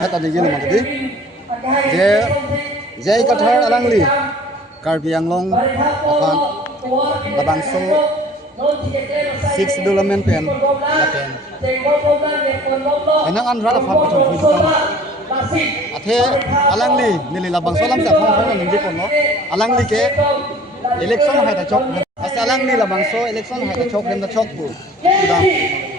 Tadi gini mah tadi, jai kathar alangli, Karbi Anglong, akan labangso 6 development pen, lapen. Enang anra afan kacang fujikan. Athe alangli nili labangso lam sa phang phang nindi kono, alangli ke election hai ta chok. Asa alangli labangso election hai ta chok rem ta chok bu. Sudah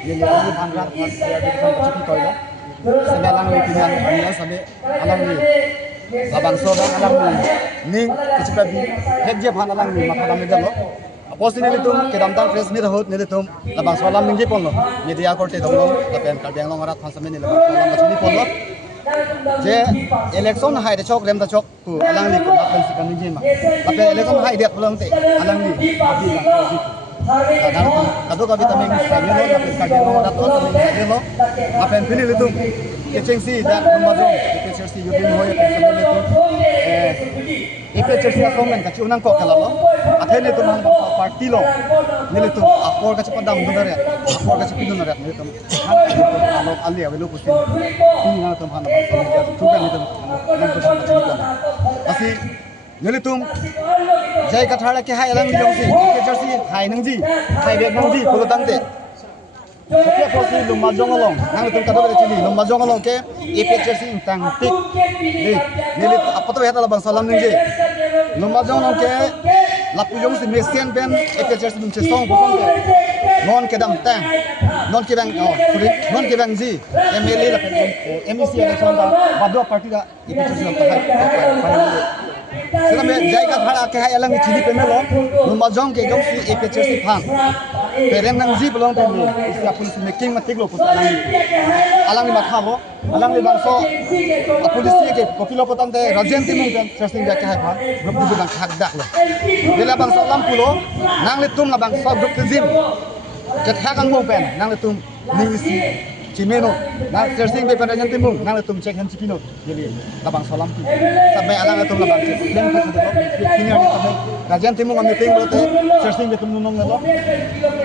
nili alangli bhangra afan dia di phang kacang toilo. Sabi alangli pinang ania sabi alangli labangso bang alangli ning keciprabi hekje phan alangli makadam medalo. Posti nilitum kedamtang press meet hot nilitum labangso lam ning ponlo media korte donglo lapen Karbi Anglong arat phan samen labangso lam bachini ponlo je election hai de chok rem da chok tu alangli ko lapen sikan ning ma lapen election hai de pulang te alangli abi la kado kabi tameng sabelo lapen Karbi Anglong arat to tameng sabelo lapen pinilitum kecengsi dan memajong kecengsi yudin hoya samen itu Chersi asong men kaci unang kok kalau akhirnya itu parti lo nilitum apor kaci padam dunaret apor kaci pidunaret nilitum kalau alia welu pusin ini na tum hana juga nilitum nang pusin kaci nikon masih nilitum jai kathara ke hai alang jongsi Chersi hai nangji hai bek nangji kulo tangte Setiap posisi lumba jongolong, nang itu kado beri cili lumba jongolong ke Chersi intang tik, nili apa tu ya dalam bangsa lam ningje, lumba jongolong ke lapu jong si mesin pen Chersi mencet song posong ke non kedam tang, non kebang non kebang zi, MLA lah pen MEC election dah, badua parti dah Chersi lam tahai, selama jaga thara ke hai alang cili pemelo, lumba jong ke jong si Chersi phan. Perem nang ji belum tadi, siapa polisi making matik lo pun alang ni makhalo, alang ni bangso, polisi ke kopilo potan te rajen timung dan sersing dia kahai phan, grup tu bang hak dak lo. Bila bangso lam pulo, nang letum la bangso grup tezim, kethakan mo pen, nang letum ningisi cimeno, nang sersing be rajen timung, nang letum cek hen cipino, jadi la bangso lam tu. Sampai alang letum la bangso, yang tu sudah lo, kini ada sampai rajen timung kami ting lo te, sersing be tum nunong lo.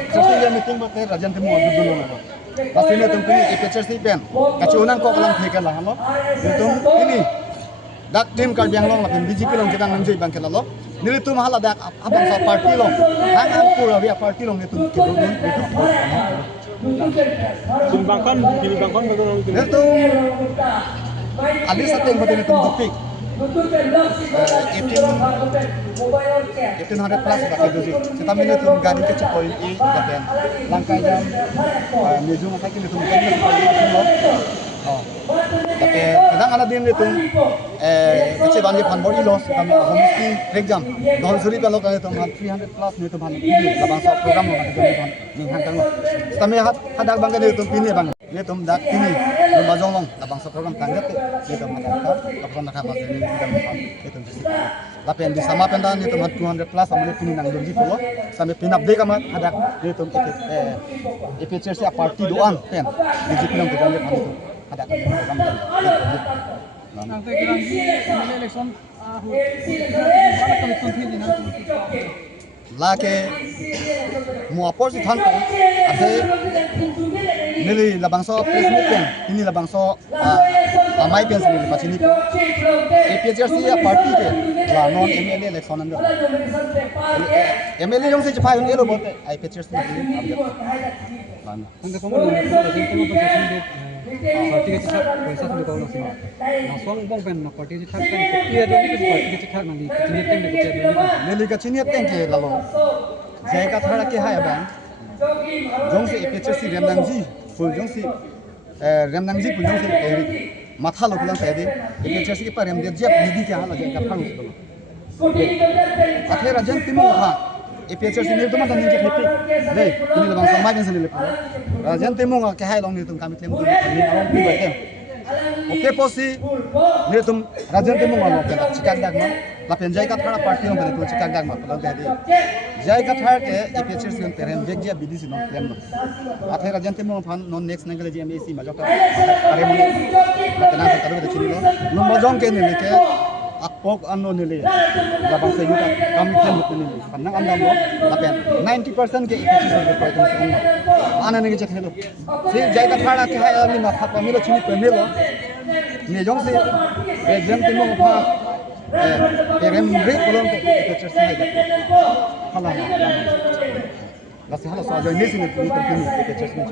Sersing dia meeting bote rajan temu adu dulu nalo. Pasti ni tum ini Chersi pen. Kaci unan kok kalang thekal lah lo. Tum ini dak tim Karbi Anglong lah pen BJP long kita nganjui bangkel lo. Nili tum hala dak abang sa parti long. Hang angkur awia parti long itu kidulun itu. Bangkon bagaimana? Itu alis satu yang betul itu topik. 1800 plus pakai dozi. Kita minit tum gadi ke cepoin i dapen. Langkai jam meju makai kini tum gadi ke cepoin oh. Tapi kadang ada dia tum kecil banjir panbori los kami homesti exam. Don suri kalau kami tum 300 plus ni tum ini labang sa program lo kami tum ning hangkang lo. Kami hadak bangga dia tum pini bang. Dia tum dak ini lumba jonglong labang sa program tanggap dia tum makan kapon nak mas ini kita makan itu sih. Tapi yang di sama pendan itu 200 plus sama pini nang doji polo sampai pinap deh kamat hadak dia tum Chersi parti doan pen. Di pinang kita lihat itu hadak program. Nanti kita election lake muapor si than ko ate nili labangso president pen ini labangso amai pen sini pachini Chersi party ke la non MLA election ando MLA jong se chpai elo bote Chersi ni mana nanti kamu nanti parti ke cicak पैसा सुन कौन सी ना सोंग बंग पेन ना parti cicak kan iya dong itu parti ke cicak nanti kini tem de kucai dong nili ka chini ten ke lalo jai ka thara ke hai bang jong se Chersi remnangji full jong se remnangji full jong se matha lo kulang tadi Chersi ke par rem de jap didi ke hala jai ka phang uslo akhir ajan timu ha Chersi ni tu matan ninja hepi deh ini labang samai kan sendiri lepas rajan timu ke hai long ni tum kami temu ni awang pi batem oke posi ni tum rajan timu ngalo ke cikak dak ma lapen jai ka thara parti long tu cikak dak ma kalau jadi jai ka thara ke Chersi on terem beg dia BDC non terem akhir rajan timu phan non next nangale GMAC ma jota are mo katana ka taru de chini lo lumba jong ke ni ke akpok ano nili labang sa yuta kami tem nili panang andam lo lapen 90% ke Chersi de parti song ana ngi chakhe lo si jai ka thara ke hai ami ma khap mi lo chini pe mi lo ni jong si exam tin mo pa rem break bolon ke church sai da hala la sa hala sa jo ni sin ni ke church ni